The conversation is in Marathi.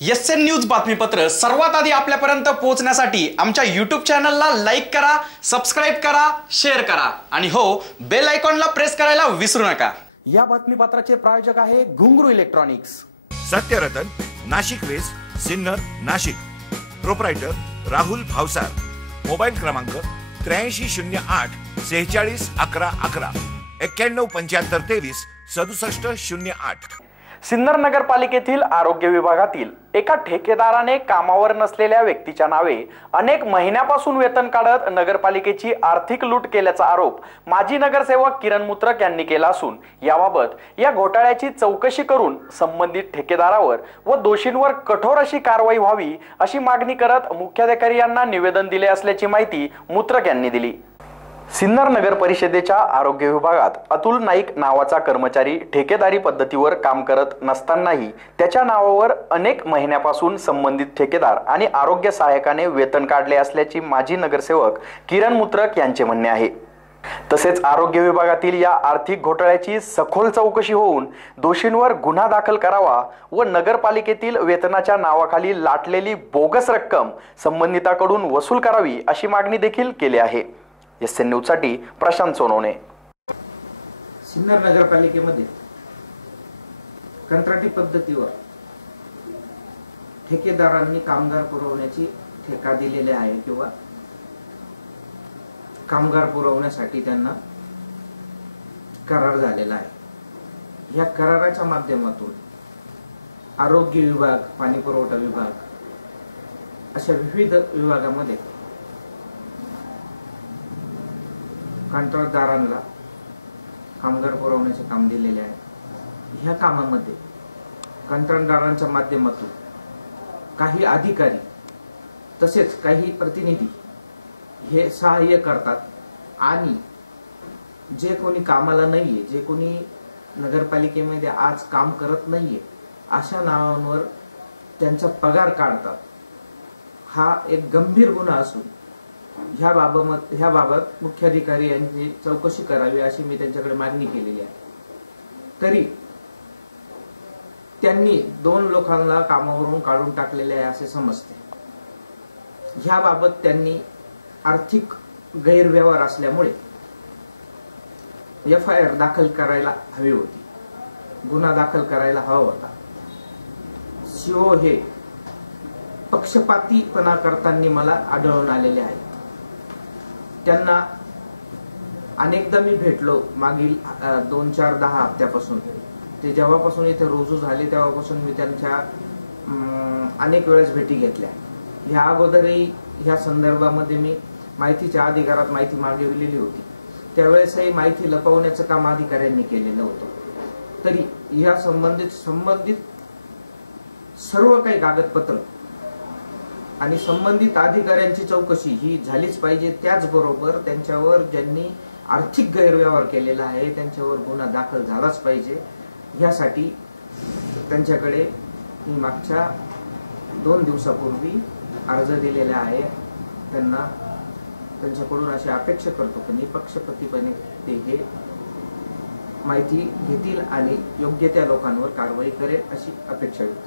एसएन न्यूज बातमीपत्र सर्वात आधी आपल्यापर्यंत पोहोचण्यासाठी आमच्या YouTube चॅनलला लाईक करा, सबस्क्राइब करा, शेअर करा आणि हो बेल आयकॉनला प्रेस करायला विसरू नका। या बातमीपत्राचे प्रायोजक आहे Ghungroo electronics. Satyaratan, Nashik West, Sinnar, Nashik. Proprietor Rahul Bhavsar. Mobile क्रमांक 8308 46 11 11 91 75 23 67 08। सिन्नर नगरपालिकेतील आरोग्य विभागातील एका ठेकेदाराने कामावर नसलेल्या व्यक्तीच्या नावे अनेक महिन्यापासून वेतन काढत नगरपालिकेची आर्थिक लूट केल्याचा आरोप माजी नगरसेवक किरण मुत्रक यांनी केला असून याबाबत या घोटाळ्याची चौकशी करून संबंधित ठेकेदारावर व दोषींवर कठोर अशी कारवाई व्हावी अशी मागणी करत मुख्याधिकारी यांना निवेदन दिले असल्याची माहिती मुत्रक यांनी दिली। सिन्नर नगर परिषदेच्या आरोग्य विभागात अतुल नाईक नावाचा कर्मचारी ठेकेदारी पद्धतीवर काम करत नसतानाही त्याच्या नावावर अनेक महिन्यापासून संबंधित ठेकेदार आणि आरोग्य सहाय्यकाने वेतन काढले असल्याची माजी नगरसेवक किरण मुत्रक यांचे म्हणणे आहे। तसेच आरोग्य विभागातील या आर्थिक घोटाळ्याची सखोल चौकशी होऊन दोषींवर गुन्हा दाखल करावा व नगरपालिकेतील वेतनाच्या नावाखाली लाटलेली बोगस रक्कम संबंधिताकडून वसूल करावी अशी मागणी देखील केली आहे। एसएन न्यूज साठी प्रशांत सोनवणे। सिन्नर नगरपालिकेमध्ये कंत्राटी पद्धतीवर ठेकेदारांनी कामगार पुरवण्याची ठेका दिलेले आहे किंवा कामगार पुरवण्यासाठी त्यांना करार झालेला आहे। या कराराच्या माध्यमातून आरोग्य विभाग, पाणी पुरवठा विभाग अशा विविध विभागामध्ये कंत्राटदारांना कामगार पुरवण्याचे काम दिलेले आहे। ह्या कामामध्ये कंत्राटदारांच्या माध्यमातून काही अधिकारी तसेच काही प्रतिनिधी हे सहाय्य करतात आणि जे कोणी कामाला नाहीये, जे कोणी नगरपालिकेमध्ये आज काम करत नाहीये अशा नावांवर त्यांचा पगार काढतात। हा एक गंभीर गुन्हा असून ह्याबाबत मुख्याधिकारी यांची चौकशी करावी अशी मी त्यांच्याकडे मागणी केलेली आहे। तरी त्यांनी 2 लोकांना कामावरून काढून टाकलेले आहे असे समजते। ह्याबाबत त्यांनी आर्थिक गैरव्यवहार असल्यामुळे FIR दाखल करायला हवी होती, गुन्हा दाखल करायला हवा होता। CO हे पक्षपातीपणा करताना मला आढळून आलेले आहे। त्यांना अनेकदा मी भेटलो मागील 2-4-10 हप्त्यापासून। ते जेव्हापासून इथे रुजू झाले तेव्हापासून मी त्यांच्या अनेक वेळेस भेटी घेतल्या। ह्या अगोदरही ह्या संदर्भामध्ये मी माहितीच्या अधिकारात माहिती मागविलेली होती, त्यावेळेसही माहिती लपवण्याचं काम अधिकाऱ्यांनी केलेलं होतं। तरी ह्या संबंधित सर्व काही कागदपत्र आणि संबंधित अधिकाऱ्यांची चौकशी ही झालीच पाहिजे। त्याचबरोबर त्यांच्यावर ज्यांनी आर्थिक गैरव्यवहार केलेला आहे त्यांच्यावर गुन्हा दाखल झालाच पाहिजे। यासाठी त्यांच्याकडे मी मागच्या 2 दिवसापूर्वी अर्ज दिलेला आहे। त्यांच्याकडून अशी अपेक्षा करतो की निपक्षपातीपणे ते हे माहिती घेतील आणि योग्य त्या लोकांवर कारवाई करेल अशी अपेक्षा करतो।